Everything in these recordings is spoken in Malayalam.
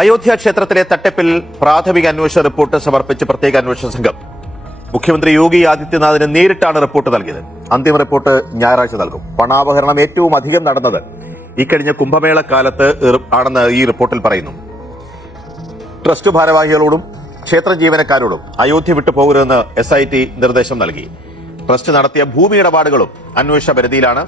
അയോധ്യ ക്ഷേത്രത്തിലെ തട്ടിപ്പിൽ പ്രാഥമിക അന്വേഷണ റിപ്പോർട്ട് സമർപ്പിച്ച് പ്രത്യേക അന്വേഷണ സംഘം മുഖ്യമന്ത്രി യോഗി ആദിത്യനാഥിന് നേരിട്ടാണ് റിപ്പോർട്ട് നൽകിയത്. അന്തിമ റിപ്പോർട്ട് ഞായറാഴ്ച നൽകും. പണാപഹരണം ഏറ്റവും അധികം നടന്നത് ഇക്കഴിഞ്ഞ കുംഭമേള കാലത്ത് ആണെന്ന് ഈ റിപ്പോർട്ടിൽ പറയുന്നു. ട്രസ്റ്റ് ഭാരവാഹികളോടും ക്ഷേത്ര ജീവനക്കാരോടും അയോധ്യ വിട്ടു പോകരുതെന്ന് SIT നിർദ്ദേശം നൽകി. ട്രസ്റ്റ് നടത്തിയ ഭൂമി ഇടപാടുകളും അന്വേഷണ പരിധിയിലാണ്.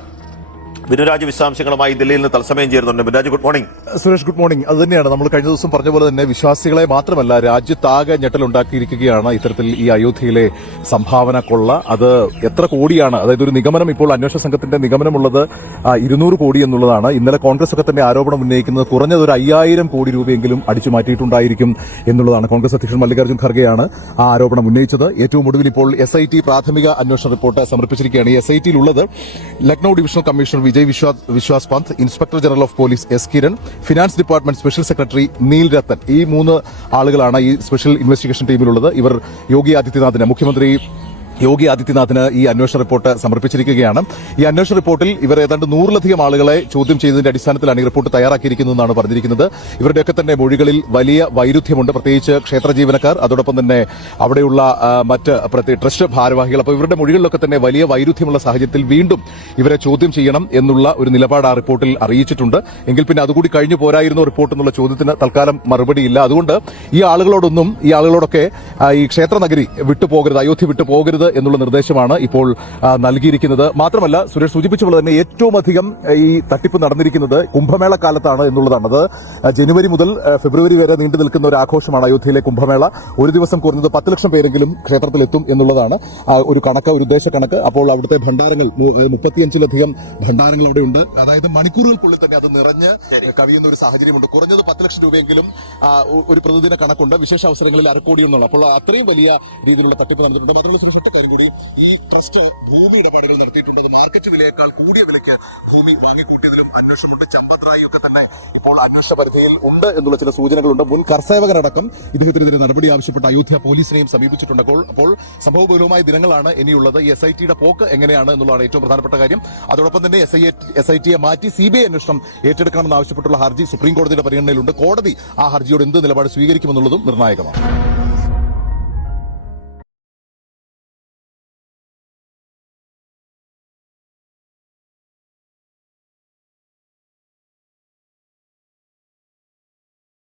ബിനുരാജ് വിശദാംശങ്ങളുമായി ദില്ലിയിൽ നിന്ന് തത്സമയം ചേരുന്നുണ്ട്. Binuraj, good morning. Suresh, good morning. അത് തന്നെയാണ് നമ്മൾ കഴിഞ്ഞ ദിവസം പറഞ്ഞ പോലെ തന്നെ വിശ്വാസികളെ മാത്രമല്ല രാജ്യത്താകെ ഞെട്ടലുണ്ടാക്കിയിരിക്കുകയാണ് ഇത്തരത്തിൽ ഈ അയോധ്യയിലെ സംഭാവന കൊള്ള. അത് എത്ര കോടിയാണ്? അതായത് ഒരു നിഗമനം, ഇപ്പോൾ അന്വേഷണ സംഘത്തിന്റെ നിഗമനമുള്ളത് 200 കോടി എന്നുള്ളതാണ്. ഇന്നലെ കോൺഗ്രസ് ഒക്കെ തന്നെ ആരോപണം ഉന്നയിക്കുന്നത് കുറഞ്ഞത് ഒരു 5000 കോടി രൂപയെങ്കിലും അടിച്ചു മാറ്റിയിട്ടുണ്ടായിരിക്കും എന്നുള്ളതാണ്. കോൺഗ്രസ് അധ്യക്ഷൻ മല്ലികാർജ്ജുൻ ഖർഗെയാണ് ആ ആരോപണം ഉന്നയിച്ചത്. ഏറ്റവും ഒടുവിൽ ഇപ്പോൾ SIT പ്രാഥമിക അന്വേഷണ റിപ്പോർട്ട് സമർപ്പിച്ചിരിക്കുകയാണ്. ഈ SITയിലുള്ളത് Lucknow divisional commissioner Vijay Vishwas Pant, inspector general of police S Kiran, finance department special secretary Neel Rattan. ഈ 3 ആളുകളാണ് ഈ സ്പെഷ്യൽ ഇൻവെസ്റ്റിഗേഷൻ ടീമിലുള്ളത്. ഇവർ മുഖ്യമന്ത്രി യോഗി ആദിത്യനാഥിന് ഈ അന്വേഷണ റിപ്പോർട്ട് സമർപ്പിച്ചിരിക്കുകയാണ്. ഈ അന്വേഷണ റിപ്പോർട്ടിൽ ഇവർ ഏതാണ്ട് 100ലധികം ആളുകളെ ചോദ്യം ചെയ്തതിന്റെ അടിസ്ഥാനത്തിലാണ് ഈ റിപ്പോർട്ട് തയ്യാറാക്കിയിരിക്കുന്നതെന്നാണ് പറഞ്ഞിരിക്കുന്നത്. ഇവരുടെയൊക്കെ തന്നെ മൊഴികളിൽ വലിയ വൈരുദ്ധ്യമുണ്ട്, പ്രത്യേകിച്ച് ക്ഷേത്ര ജീവനക്കാർ, അതോടൊപ്പം തന്നെ അവിടെയുള്ള മറ്റ് ട്രസ്റ്റ് ഭാരവാഹികൾ. അപ്പോൾ ഇവരുടെ മൊഴികളിലൊക്കെ തന്നെ വലിയ വൈരുദ്ധ്യമുള്ള സാഹചര്യത്തിൽ വീണ്ടും ഇവരെ ചോദ്യം ചെയ്യണം എന്നുള്ള ഒരു നിലപാട് ആ റിപ്പോർട്ടിൽ അറിയിച്ചിട്ടുണ്ട്. എങ്കിൽ പിന്നെ അതുകൂടി കഴിഞ്ഞു പോരായിരുന്നു റിപ്പോർട്ട് എന്നുള്ള ചോദ്യത്തിന് തൽക്കാലം മറുപടിയില്ല. അതുകൊണ്ട് ഈ ആളുകളോടൊക്കെ ഈ ക്ഷേത്ര നഗരി വിട്ടുപോകരുത്, അയോധ്യ വിട്ടുപോകരുത് എന്നുള്ള നിർദ്ദേശമാണ് ഇപ്പോൾ നൽകിയിരിക്കുന്നത്. മാത്രമല്ല, സുരേഷ് സൂചിപ്പിച്ച പോലെ തന്നെ ഏറ്റവും അധികം ഈ തട്ടിപ്പ് നടന്നിരിക്കുന്നത് കുംഭമേള കാലത്താണ് എന്നുള്ളതാണ്. അത് ജനുവരി മുതൽ ഫെബ്രുവരി വരെ നീണ്ടു നിൽക്കുന്ന ഒരു ആഘോഷമാണ് അയോധ്യയിലെ കുംഭമേള. ഒരു ദിവസം കുറഞ്ഞത് 10 ലക്ഷം പേരെങ്കിലും ക്ഷേത്രത്തിലെത്തും എന്നുള്ളതാണ് ഒരു ഉദ്ദേശ കണക്ക്. അപ്പോൾ അവിടുത്തെ ഭണ്ഡാരങ്ങൾ 35ലധികം ഭണ്ഡാരങ്ങൾ അവിടെയുണ്ട്. അതായത് മണിക്കൂറുകൾക്കുള്ളിൽ തന്നെ അത് നിറഞ്ഞ് കവിയുന്ന ഒരു സാഹചര്യമുണ്ട്. കുറഞ്ഞത് 10 ലക്ഷം രൂപയെങ്കിലും ഒരു പ്രതിദിന കണക്കുണ്ട്. വിശേഷ അവസരങ്ങളിൽ 1/2 കോടി എന്നുള്ള. അപ്പോൾ അത്രയും വലിയ രീതിയിലുള്ള തട്ടിപ്പ് നടന്നിട്ടുണ്ട്. അതുള്ള കൂടി ഈ ട്രസ്റ്റ് ഭൂമി ഇടപാടുകൾ നടത്തിയിട്ടുണ്ട്. മാർക്കറ്റ് വിലയേക്കാൾ കൂടിയ വിലയ്ക്ക് ഭൂമി വാങ്ങിക്കൂട്ടിയതിലും അന്വേഷണമുണ്ട്. ചമ്പത്രായി ഒക്കെ തന്നെ ഇപ്പോൾ അന്വേഷണ പരിധിയിൽ ഉണ്ട് എന്നുള്ള ചില സൂചനകളുണ്ട്. മുൻ കർസേവകനടക്കം ഇദ്ദേഹത്തിനെതിരെ നടപടി ആവശ്യപ്പെട്ട് അയോധ്യ പോലീസിനെയും സമീപിച്ചിട്ടുണ്ട്. അപ്പോൾ സംഭവബഹുലമായ ദിനങ്ങളാണ് ഇനിയുള്ളത്. ഈ SITയുടെ പോക്ക് എങ്ങനെയാണ് എന്നുള്ളതാണ് ഏറ്റവും പ്രധാനപ്പെട്ട കാര്യം. അതോടൊപ്പം തന്നെ SITയെ മാറ്റി CBI അന്വേഷണം ഏറ്റെടുക്കണമെന്ന് ആവശ്യപ്പെട്ടുള്ള ഹർജി സുപ്രീം കോടതിയുടെ പരിഗണനയിലുണ്ട്. കോടതി ആ ഹർജിയോട് എന്ത് നിലപാട് സ്വീകരിക്കുമെന്നുള്ളതും നിർണായകമാണ്.